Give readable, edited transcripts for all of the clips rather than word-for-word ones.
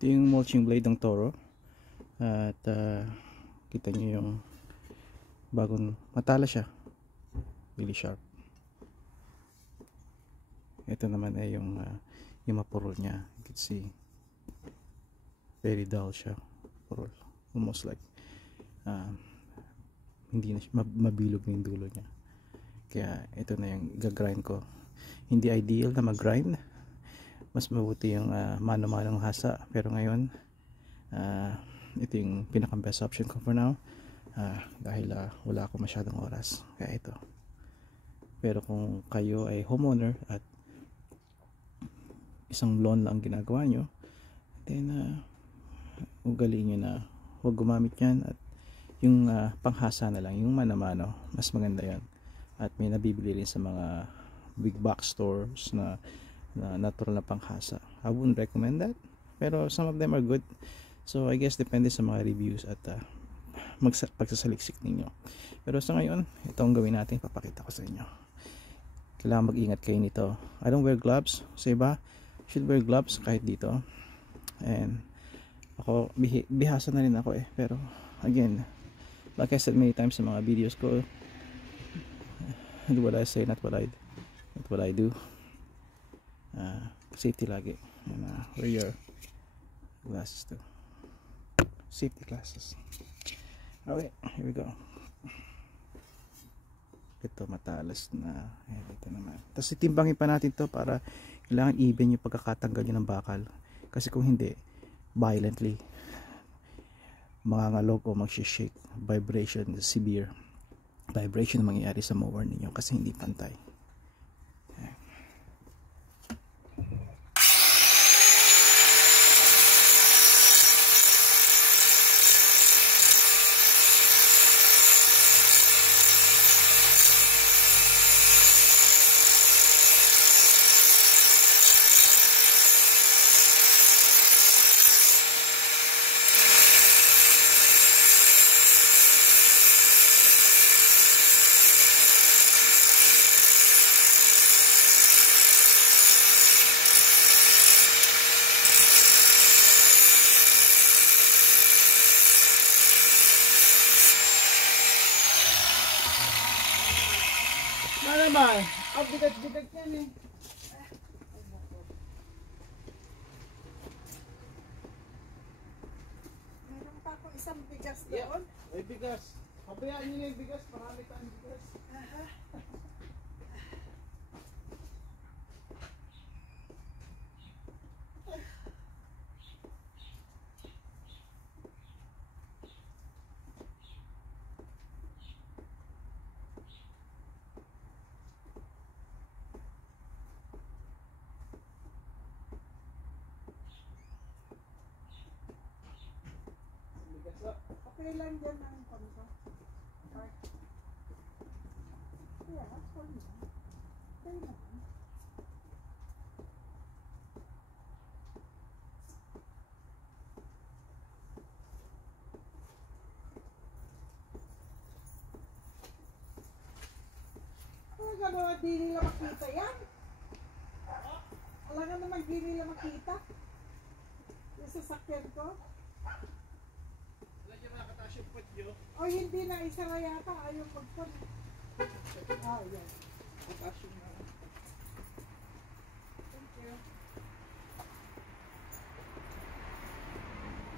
Ito yung mulching blade ng Toro. At kita nyo yung bagong matala siya. Really sharp. Ito naman ay yung mapurol niya. You can see very dull siya. Purol. Almost like hindi na siya mabilog na yung dulo niya. Kaya ito na yung gagrind ko. Hindi ideal na mag-grind. Mas mabuti yung mano-manong hasa, pero ngayon ito yung pinaka best option ko for now, dahil wala ako masyadong oras, kaya ito. Pero kung kayo ay homeowner at isang lawn lang ginagawa nyo, then ugaliin nyo na huwag gumamit yan, at yung panghasa na lang, yung mano-mano, mas maganda yan. At may nabibili rin sa mga big box stores na natural na panghasa. I wouldn't recommend that, pero some of them are good. So I guess depende sa mga reviews at pagsasaliksik ninyo. Pero sa ngayon, ito ang gawin natin, papakita ko sa inyo. Kailangan mag-ingat kayo nito. I don't wear gloves. Sa iba should wear gloves kahit dito. And ako, bihasa na rin ako pero again, like I said many times sa mga videos ko, do what I say, not what I do. Safety lagi, and wear your glasses too, safety glasses. Okay, here we go. Ito matalas na, ito naman. Tapos itimbangin pa natin to para kailangan even yung pagkakatanggal nyo ng bakal, kasi kung hindi, violently mangangalog o mag-shake, vibration, severe vibration mangyayari sa mower ninyo kasi hindi pantay. Naman, ang bigat-bigat yan Meron pa akong isang bigas doon. May bigas. Pabayaan nyo na yung bigas, marami tayong bigas. Okay lang dyan ang konto. Yeah, that's fine. Okay lang. Talaga naman di nila makita yan. Talaga naman di nila makita. Yung sasakyan ko. O hindi na, isa na yata ayaw pagpun. Yan. Thank you.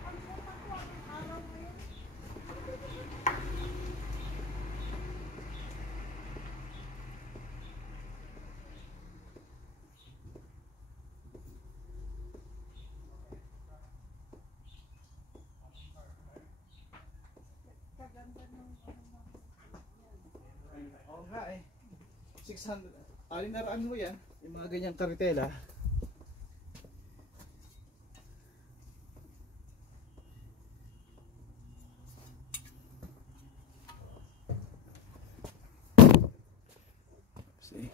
Ang puta ko ang araw ngayon. Oo nga 600. Alinaraan mo yan. Yung mga ganyang karitela. See?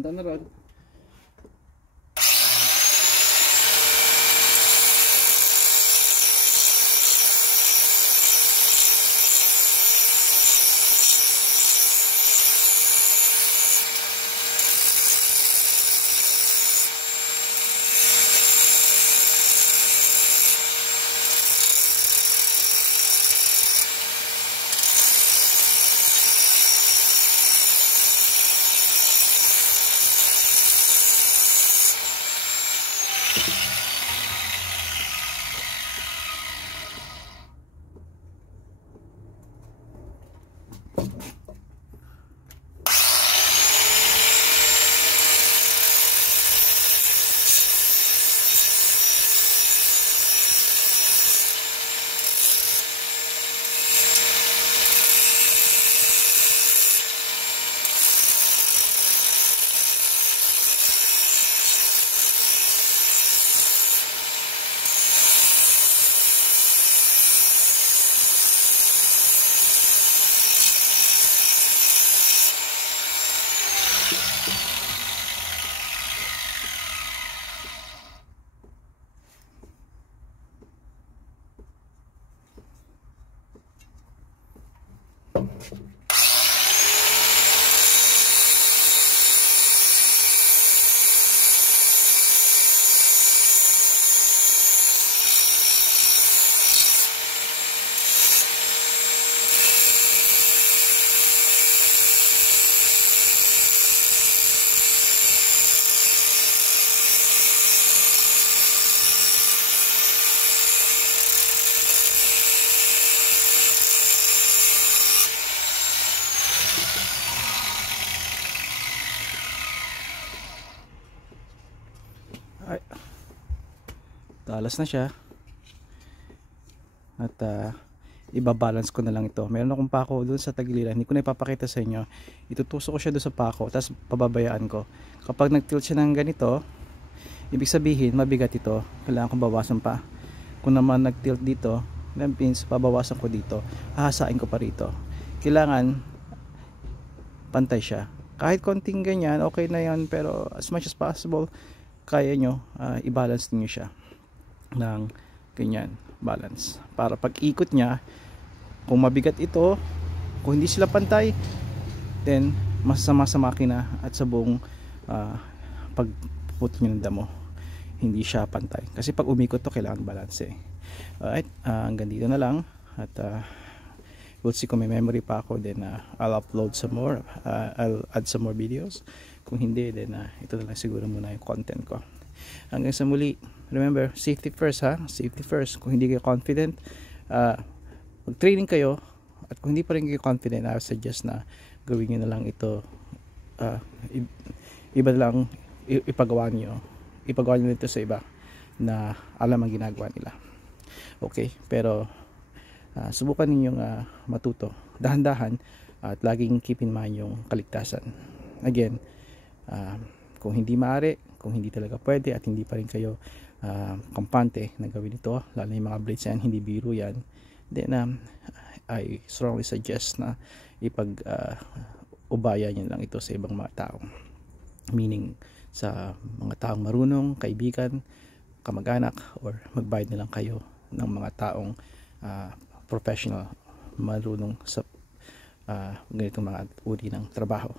Ganda na rod. Ay, talas na siya. At ibabalance ko na lang ito. Meron akong pako doon sa tagiliran, hindi ko na ipapakita sa inyo. Itutusok ko siya doon sa pako, tapos pababayaan ko. Kapag nag-tilt siya ng ganito, ibig sabihin mabigat ito, kailangan kong bawasan pa. Kung naman nag-tilt dito, then pins, pabawasan ko dito, hahasain ko pa rito. Kailangan pantay siya. Kahit konting ganyan, okay na yan, pero as much as possible, kaya nyo i-balance niyo siya ng ganyan, balance, para pag ikot nya, kung mabigat ito, kung hindi sila pantay, then masama sa makina at sa buong pagput nyo ng damo, hindi siya pantay. Kasi pag umikot to, kailangan balance eh. Alright, hanggang dito na lang. At we'll see kung may memory pa ako, then I'll upload some more, I'll add some more videos. Kung hindi, then ito na lang siguro muna yung content ko. Hanggang sa muli, remember, safety first ha, safety first. Kung hindi kayo confident, mag-training kayo, at kung hindi pa rin kayo confident, I suggest na gawin nyo na lang ito, iba lang ipagawa nyo ito sa iba na alam ang ginagawa nila. Okay, pero subukan ninyong matuto dahan-dahan, at laging keep in mind yung kaligtasan. Again, kung hindi maaari, kung hindi talaga pwede, at hindi pa rin kayo kampante na gawin ito, lalo yung mga blades yan, hindi biro yan, then I strongly suggest na ipag-ubaya nyo lang ito sa ibang mga tao, meaning sa mga taong marunong, kaibigan, kamag-anak, or magbayad na lang kayo ng mga taong professional, marunong sa ganitong mga uri ng trabaho.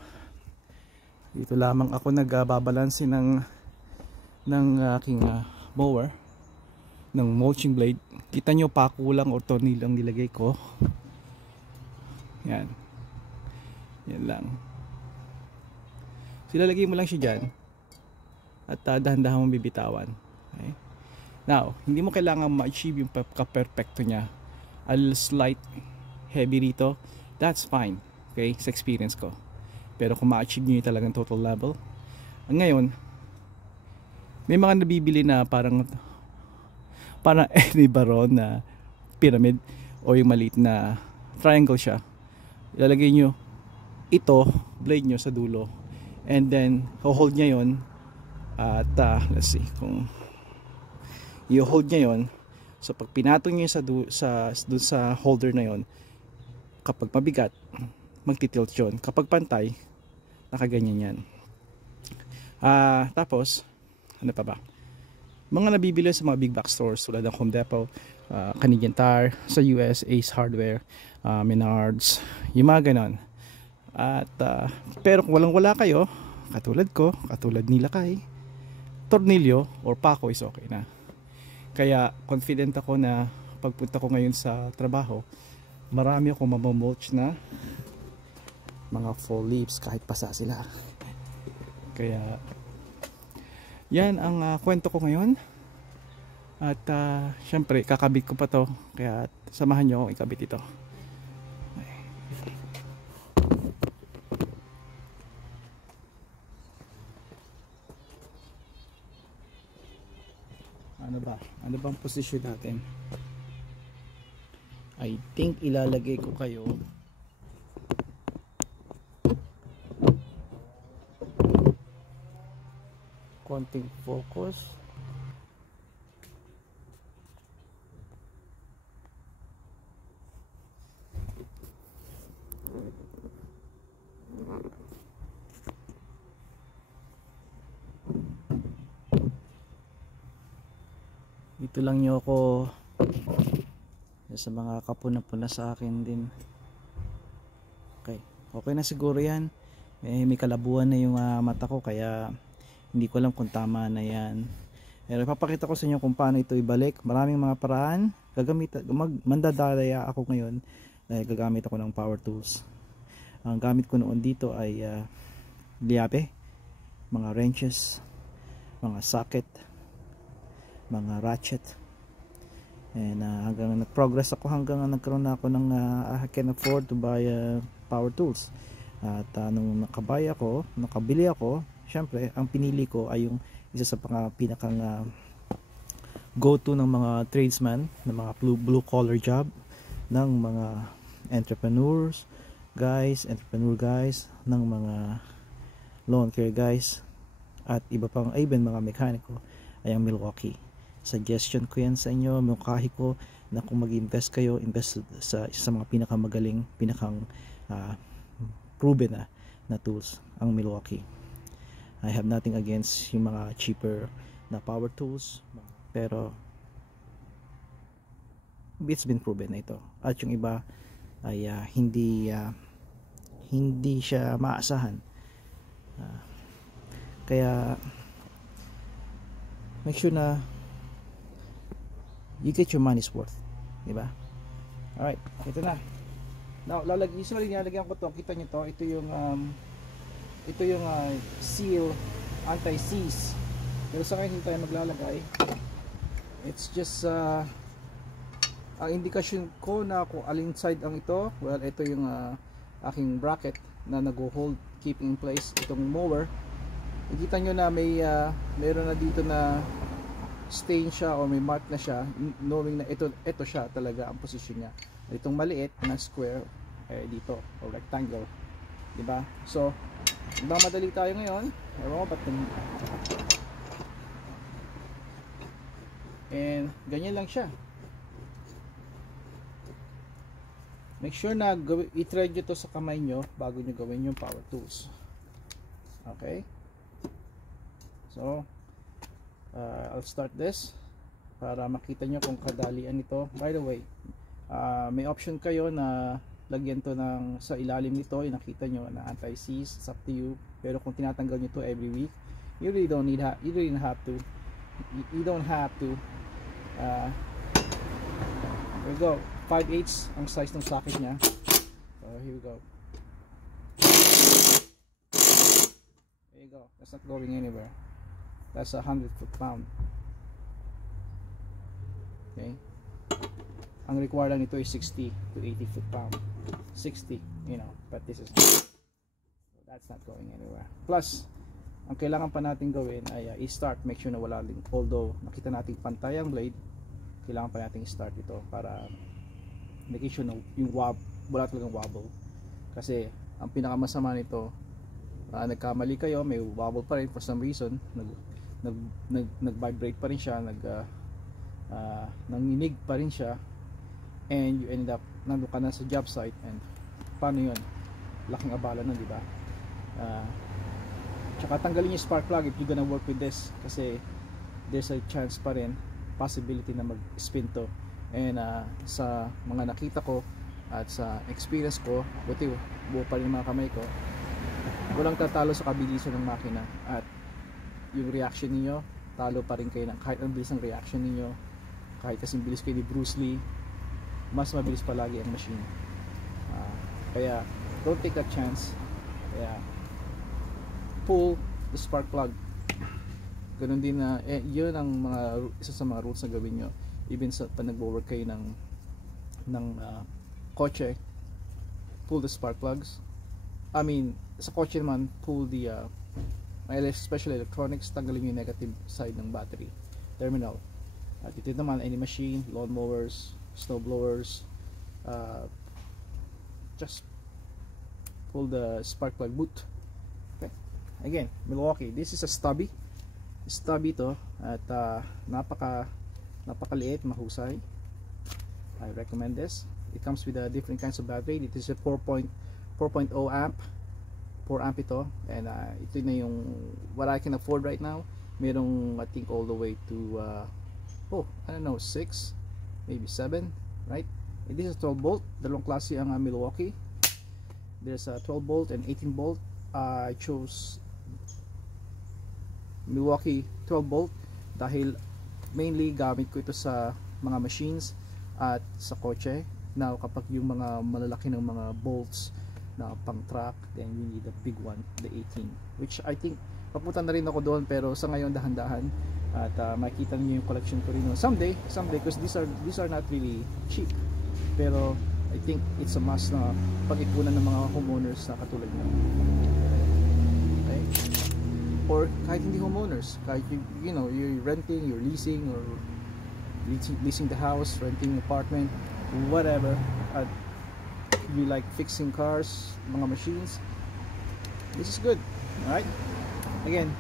Dito lamang ako nagbabalanse ng aking mower, ng mulching blade. Kita nyo, pakulang or tornilyo ang nilagay ko. Yan lang. Silalagay mo lang siya dyan, at dahan-dahan mong bibitawan. Okay? Now, hindi mo kailangan ma-achieve yung ka-perfecto niya. A slight heavy rito, that's fine. Okay, sa experience ko. Pero kung ma-achieve nyo yung talagang total level, ngayon, may mga nabibili na parang any baron na pyramid, o yung maliit na triangle siya. Ilalagay nyo ito, blade nyo sa dulo, and then hold nya yon, at let's see kung i-hold nya yon. So pag pinatong nyo sa holder na yon, kapag mabigat, magtitilt yun. Kapag pantay, nakaganyan yan. Tapos ano pa ba, mga nabibili sa mga big box stores tulad ng Home Depot, Canadian Tire, sa US Ace Hardware, Menards, yung mga ganon. At pero kung walang wala kayo, katulad ko, katulad nila Kay, tornilyo or pako is okay na. Kaya confident ako na pagpunta ko ngayon sa trabaho, marami akong mamamulch na mga fall leaves kahit pasa sila. Kaya yan ang kwento ko ngayon. At syempre kakabit ko pa to, kaya samahan nyo akong ikabit ito. Ano bang posisyon natin? I think ilalagay ko kayo konting focus. Dito lang nyo ako sa mga kapuna-puna sa akin din. Okay na siguro yan. May kalabuan na yung mata ko, kaya hindi ko alam kung tama na yan. Pero ipapakita ko sa inyo kung paano ito ibalik. Maraming mga paraan. Mandadalaya ako ngayon dahil gagamit ako ng power tools. Ang gamit ko noon dito ay liabe, mga wrenches, mga socket, mga ratchet, and hanggang nag-progress ako, hanggang nagkaroon na ako ng I can afford to buy power tools. At nung nakabili ako, syempre ang pinili ko ay yung isa sa pinakang go-to ng mga tradesman, ng mga blue collar job, ng mga entrepreneur guys, ng mga lawn care guys, at iba pang even mga mekaniko, ay ang Milwaukee. Suggestion ko yan sa inyo, mukhahi ko na kung mag-invest kayo, invest sa isa sa mga pinakamagaling, pinakang proven na tools, ang Milwaukee. I have nothing against yung mga cheaper na power tools, pero it's been proven na ito. At yung iba ay hindi siya maasahan. Kaya make sure na you get your money's worth, diba? Alright, ito na. Now, nilalagyan ko to. Kita nyo to, ito yung seal, anti-seize. Pero sa akin hindi tayo maglalagay. It's just ang indikasyon ko na kung alin side ang ito. Well, ito yung aking bracket na nag-hold, keeping in place itong mower. Nakita nyo na meron na dito na stain siya o may mark na siya, knowing na ito siya talaga ang position niya. Itong maliit na square dito o rectangle, di ba? So madali tayo ngayon. Ewan ko ba't and ganyan lang siya. Make sure na i-thread nyo to sa kamay nyo bago nyo gawin yung power tools. Okay, so I'll start this para makita nyo kung kadalian ito. By the way, may option kayo na lagyan to sa ilalim nito, yung nakita nyo na anti-seize. It's up to you. Pero kung tinatanggal nyo to every week, you really don't have to. Here we go. 5/8 ang size ng socket nya. So here we go. There you go. That's not going anywhere. That's 100 foot-pound. Okay. Ang required lang nito is 60 to 80 foot-pound. 60, but this is that's not going anywhere. Plus, ang kailangan pa natin gawin ay i-start, make sure na wala din. Although nakita natin pantay ang blade, kailangan pa natin i-start ito para make sure na yung wala talagang wobble. Kasi ang pinakamasama nito, nagkamali kayo, may wobble pa rin for some reason, nag-vibrate pa rin siya, nanginig pa rin siya, and you end up nandun ka na sa job site, and paano yun? Laking abala nun, di ba? Tsaka tanggalin yung spark plug if you're gonna work with this, kasi there's a chance pa rin, possibility na mag-spin to. And sa mga nakita ko at sa experience ko, buti buo pa rin yung mga kamay ko, walang tatalo sa kabilisan ng makina. At yung reaction niyo, talo pa rin kayo ng kahit ang bilis ng reaction niyo, kahit kasing bilis kayo ni Bruce Lee, mas mabilis palagi ang machine. Kaya don't take that chance. Kaya pull the spark plug. Ganun din na yun ang isa sa mga rules na gawin nyo even sa pag nagwo-work kayo ng kotse. Pull the spark plugs. I mean, sa kotse naman, pull the especially electronics, tanggalin yung negative side ng battery terminal. At ito naman, any machine, lawn mowers, snow blowers, just pull the spark plug boot. Okay. Again, Milwaukee, this is a stubby to, at napakaliit, mahusay. I recommend this. It comes with different kinds of battery. It is a 4.0 amp, 4 amp ito, and ito na yung what I can afford right now. Merong I think all the way to I don't know, 6, maybe 7, right? And this is 12 volt. Dalawang klase ang Milwaukee. There's a 12 volt and 18 volt. I chose Milwaukee 12 volt dahil mainly gamit ko ito sa mga machines at sa kotse. Now kapag yung mga malalaki ng mga bolts na pang truck, then you need a big one, the 18, which I think papunta na rin ako doon, pero sa ngayon dahan-dahan. At makita niyo yung collection ko rin someday, because these are not really cheap, pero I think it's a must na pag-ipunan ng mga homeowners na katulad nyo. Okay? Or kahit hindi homeowners, kahit you know, you're renting, you're leasing, or leasing the house, renting an apartment, whatever, at you like fixing cars, mga machines, this is good. Alright? Again,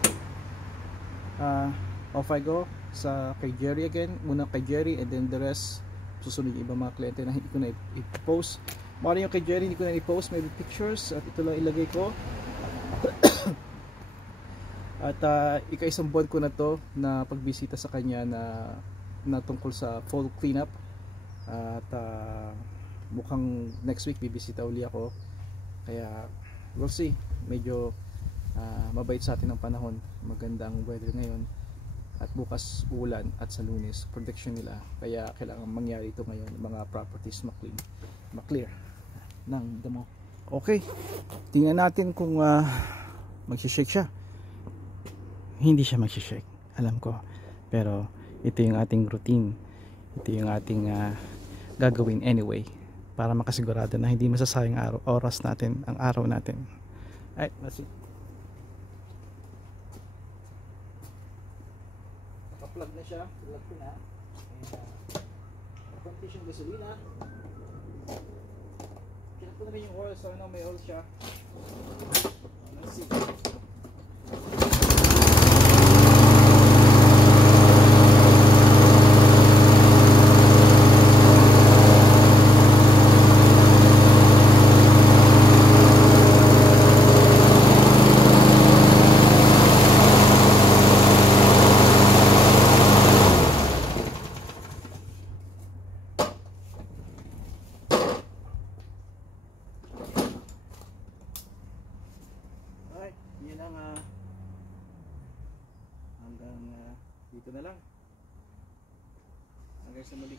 off I go sa kay Jerry again. Muna kay Jerry, and then the rest susunod yung ibang mga kliyente na hindi ko na i-post. Mara yung kay Jerry, hindi ko na i-post, maybe pictures, at ito lang ilagay ko. At ika-isang buwan ko na to na pagbisita sa kanya na tungkol sa fall cleanup. At mukhang next week bibisita uli ako, kaya we'll see. Medyo mabait sa atin ang panahon, magandang weather ngayon, at bukas ulan, at sa Lunes prediction nila, kaya kailangan mangyari ito ngayon, mga properties ma-clear ng damo. Okay, tingnan natin kung magsishake siya. Hindi siya magsishake, alam ko, pero ito yung ating routine, ito yung ating gagawin anyway, para makasigurado na hindi masasayang oras natin, ang araw natin. Alright, let's see. Naka-plug na siya, plug ko na. Konti siyang gasolina. Kinap ko na rin yung oil, so ano, may oil siya. Let's see. Yun ang hanggang dito na lang, hanggang sa muli.